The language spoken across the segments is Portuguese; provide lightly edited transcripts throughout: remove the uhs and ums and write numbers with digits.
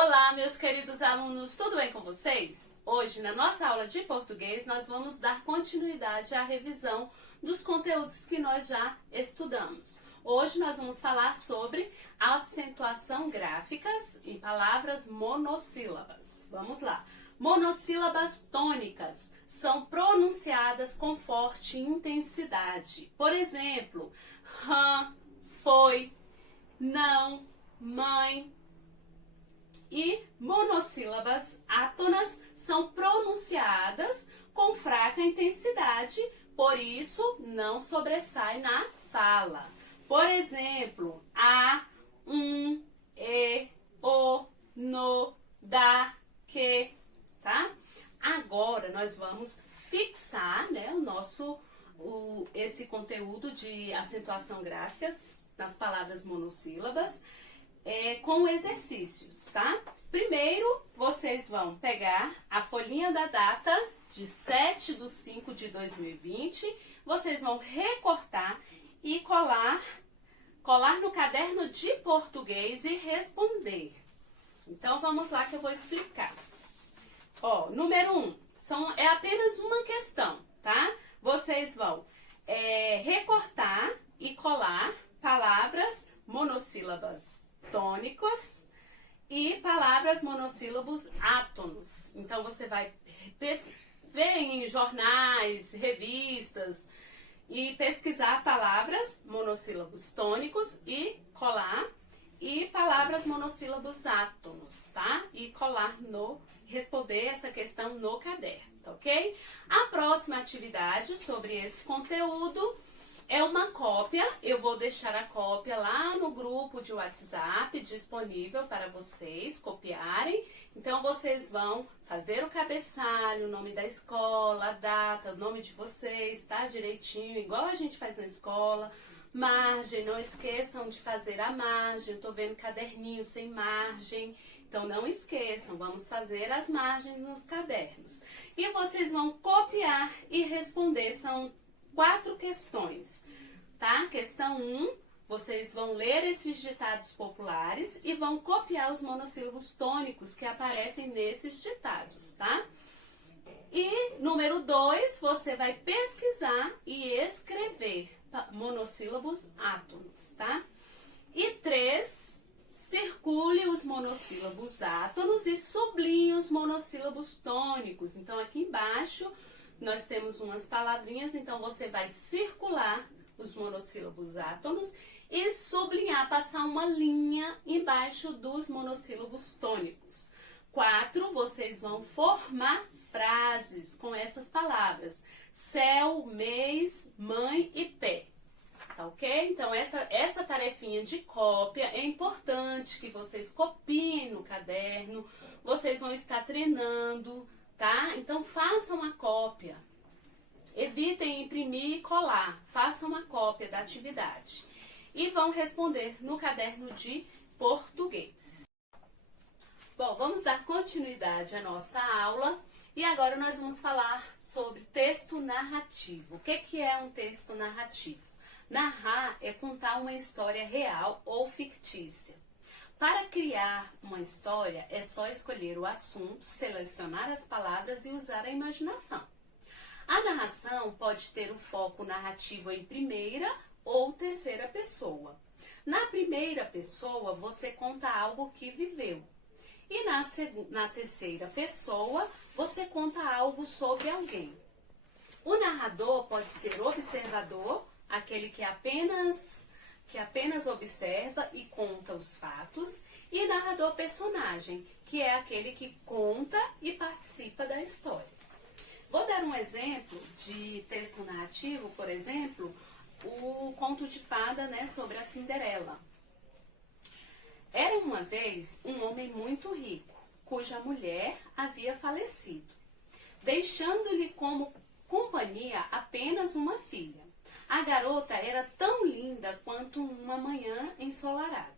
Olá, meus queridos alunos, tudo bem com vocês? Hoje, na nossa aula de português, nós vamos dar continuidade à revisão dos conteúdos que nós já estudamos. Hoje nós vamos falar sobre acentuação gráficas em palavras monossílabas. Vamos lá. Monossílabas tônicas são pronunciadas com forte intensidade. Por exemplo, rã, foi, não, mãe. E monossílabas átonas são pronunciadas com fraca intensidade, por isso não sobressai na fala. Por exemplo, a, e, o, no, da, que, tá? Agora nós vamos fixar, né, esse conteúdo de acentuação gráfica nas palavras monossílabas com exercícios, tá? Primeiro, vocês vão pegar a folhinha da data de 7/5/2020, vocês vão recortar e colar no caderno de português e responder. Então, vamos lá que eu vou explicar. Ó, número 1, é apenas uma questão, tá? Vocês vão recortar e colar palavras monossílabas tônicos e palavras monossílabos átonos. Então, você vai ver em jornais, revistas e pesquisar palavras monossílabos tônicos e colar, e palavras monossílabos átonos, tá? E colar responder essa questão no caderno, tá ok? A próxima atividade sobre esse conteúdo é uma cópia. Eu vou deixar a cópia lá no grupo de WhatsApp disponível para vocês copiarem. Então, vocês vão fazer o cabeçalho, o nome da escola, a data, o nome de vocês, tá? Direitinho, igual a gente faz na escola. Margem, não esqueçam de fazer a margem. Eu tô vendo caderninho sem margem. Então, não esqueçam, vamos fazer as margens nos cadernos. E vocês vão copiar e responder. São 4 questões, tá? Questão 1, vocês vão ler esses ditados populares e vão copiar os monossílabos tônicos que aparecem nesses ditados, tá? E número 2, você vai pesquisar e escrever monossílabos átonos, tá? E 3, circule os monossílabos átonos e sublinhe os monossílabos tônicos. Então, aqui embaixo nós temos umas palavrinhas, então você vai circular os monossílabos átonos e sublinhar, passar uma linha embaixo dos monossílabos tônicos. 4, vocês vão formar frases com essas palavras: céu, mês, mãe e pé. Tá ok? Então, essa tarefinha de cópia é importante que vocês copiem no caderno, vocês vão estar treinando, tá? Então, façam a cópia. Evitem imprimir e colar. Façam a cópia da atividade. E vão responder no caderno de português. Bom, vamos dar continuidade à nossa aula. E agora nós vamos falar sobre texto narrativo. O que é um texto narrativo? Narrar é contar uma história real ou fictícia. Para criar uma história, é só escolher o assunto, selecionar as palavras e usar a imaginação. A narração pode ter um foco narrativo em primeira ou terceira pessoa. Na primeira pessoa, você conta algo que viveu. E na terceira pessoa, você conta algo sobre alguém. O narrador pode ser observador, aquele que apenas observa e conta os fatos, e narrador personagem, que é aquele que conta e participa da história. Vou dar um exemplo de texto narrativo, por exemplo, o conto de fada, né, sobre a Cinderela. Era uma vez um homem muito rico, cuja mulher havia falecido, deixando-lhe como companhia apenas uma filha. A garota era tão linda quanto uma manhã ensolarada.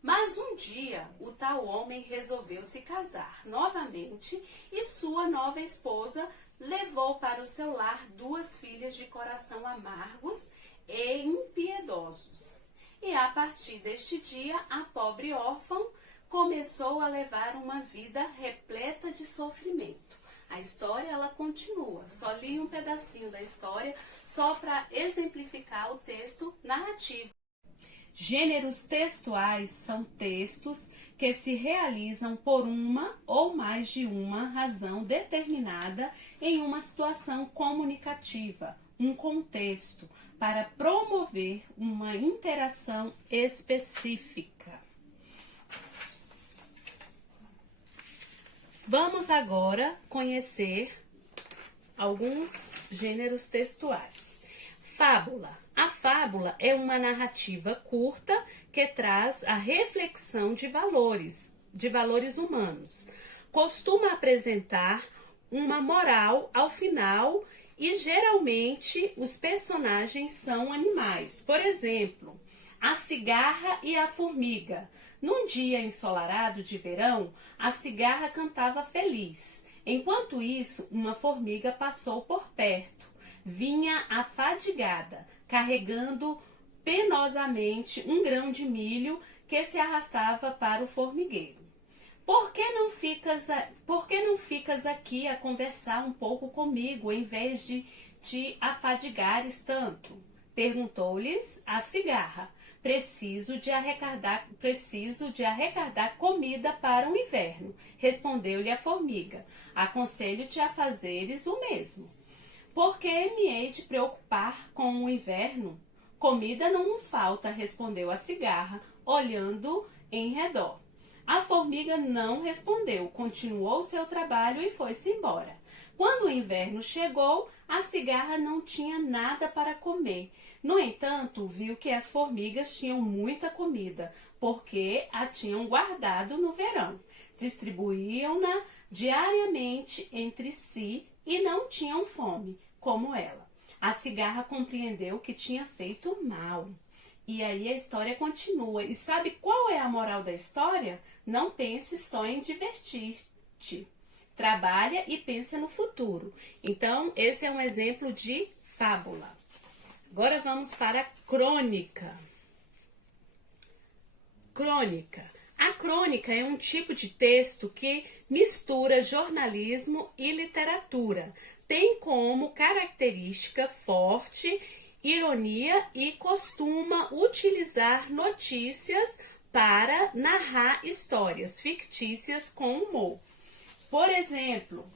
Mas um dia, o tal homem resolveu se casar novamente e sua nova esposa levou para o seu lar 2 filhas de coração amargos e impiedosos. E a partir deste dia, a pobre órfã começou a levar uma vida repleta de sofrimento. A história ela continua, só li um pedacinho da história só para exemplificar o texto narrativo. Gêneros textuais são textos que se realizam por uma ou mais de uma razão determinada em uma situação comunicativa, um contexto, para promover uma interação específica. Vamos agora conhecer alguns gêneros textuais. Fábula. A fábula é uma narrativa curta que traz a reflexão de valores humanos. Costuma apresentar uma moral ao final e geralmente os personagens são animais. Por exemplo, a cigarra e a formiga. Num dia ensolarado de verão, a cigarra cantava feliz. Enquanto isso, uma formiga passou por perto. Vinha afadigada, carregando penosamente um grão de milho que se arrastava para o formigueiro. Por que não ficas aqui a conversar um pouco comigo, em vez de te afadigares tanto? Perguntou-lhes a cigarra. Preciso de arrecadar comida para o inverno, respondeu-lhe a formiga. Aconselho-te a fazeres o mesmo. Por que me hei de preocupar com o inverno? Comida não nos falta, respondeu a cigarra, olhando em redor. A formiga não respondeu, continuou seu trabalho e foi-se embora. Quando o inverno chegou, a cigarra não tinha nada para comer. No entanto, viu que as formigas tinham muita comida, porque a tinham guardado no verão. Distribuíam-na diariamente entre si e não tinham fome, como ela. A cigarra compreendeu que tinha feito mal. E aí a história continua. E sabe qual é a moral da história? Não pense só em divertir-te. Trabalha e pense no futuro. Então, esse é um exemplo de fábula. Agora vamos para a crônica. Crônica. A crônica é um tipo de texto que mistura jornalismo e literatura. Tem como característica forte ironia e costuma utilizar notícias para narrar histórias fictícias com humor. Por exemplo,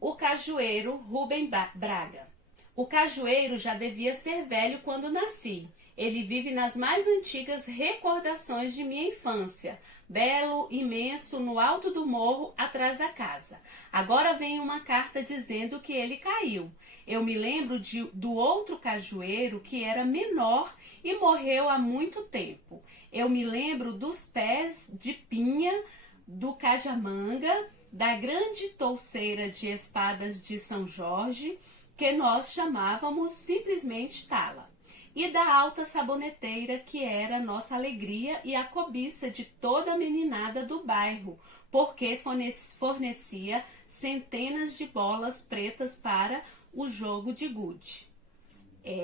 o cajueiro Rubem Braga. O cajueiro já devia ser velho quando nasci. Ele vive nas mais antigas recordações de minha infância. Belo, imenso, no alto do morro, atrás da casa. Agora vem uma carta dizendo que ele caiu. Eu me lembro do outro cajueiro que era menor e morreu há muito tempo. Eu me lembro dos pés de pinha, do cajamanga, da grande touceira de espadas de São Jorge, que nós chamávamos simplesmente tala, e da alta saboneteira, que era nossa alegria e a cobiça de toda a meninada do bairro, porque fornecia centenas de bolas pretas para o jogo de gude.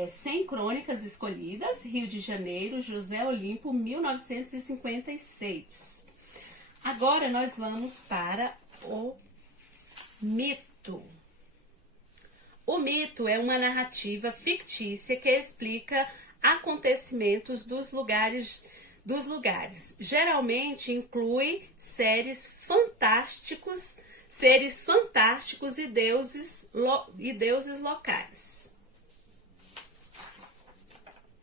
100 crônicas escolhidas, Rio de Janeiro, José Olimpo, 1956. Agora nós vamos para o mito. O mito é uma narrativa fictícia que explica acontecimentos dos lugares. Geralmente inclui seres fantásticos e deuses locais.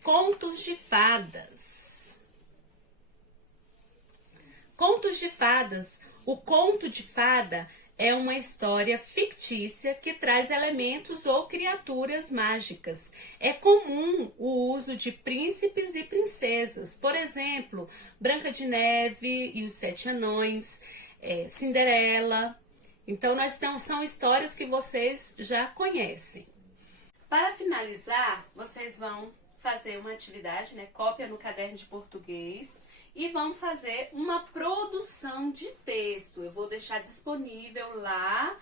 Contos de fadas. Contos de fadas. O conto de fada é uma história fictícia que traz elementos ou criaturas mágicas. É comum o uso de príncipes e princesas. Por exemplo, Branca de Neve e os Sete Anões, Cinderela. Então, são histórias que vocês já conhecem. Para finalizar, vocês vão fazer uma atividade, cópia no caderno de português, e vamos fazer uma produção de texto. Eu vou deixar disponível lá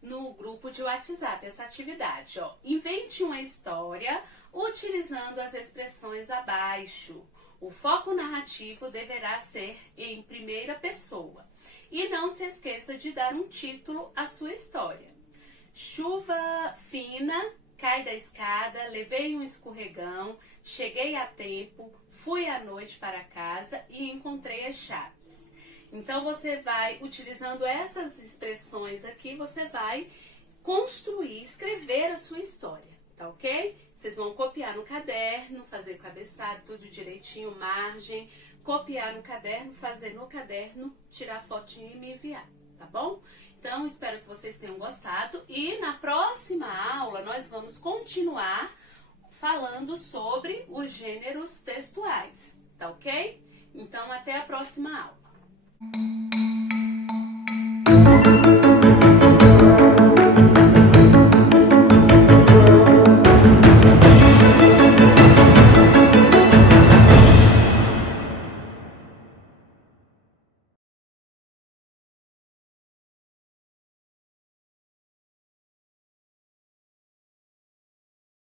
no grupo de WhatsApp essa atividade. Invente uma história utilizando as expressões abaixo. O foco narrativo deverá ser em primeira pessoa. E não se esqueça de dar um título à sua história. Chuva fina, cai da escada, levei um escorregão, cheguei a tempo, fui à noite para casa e encontrei as chaves. Então, você vai, utilizando essas expressões aqui, você vai construir, escrever a sua história, tá ok? Vocês vão copiar no caderno, fazer o cabeçalho, tudo direitinho, margem, copiar no caderno, fazer no caderno, tirar fotinho e me enviar, tá bom? Então, espero que vocês tenham gostado e na próxima aula nós vamos continuar falando sobre os gêneros textuais, tá ok? Então, até a próxima aula.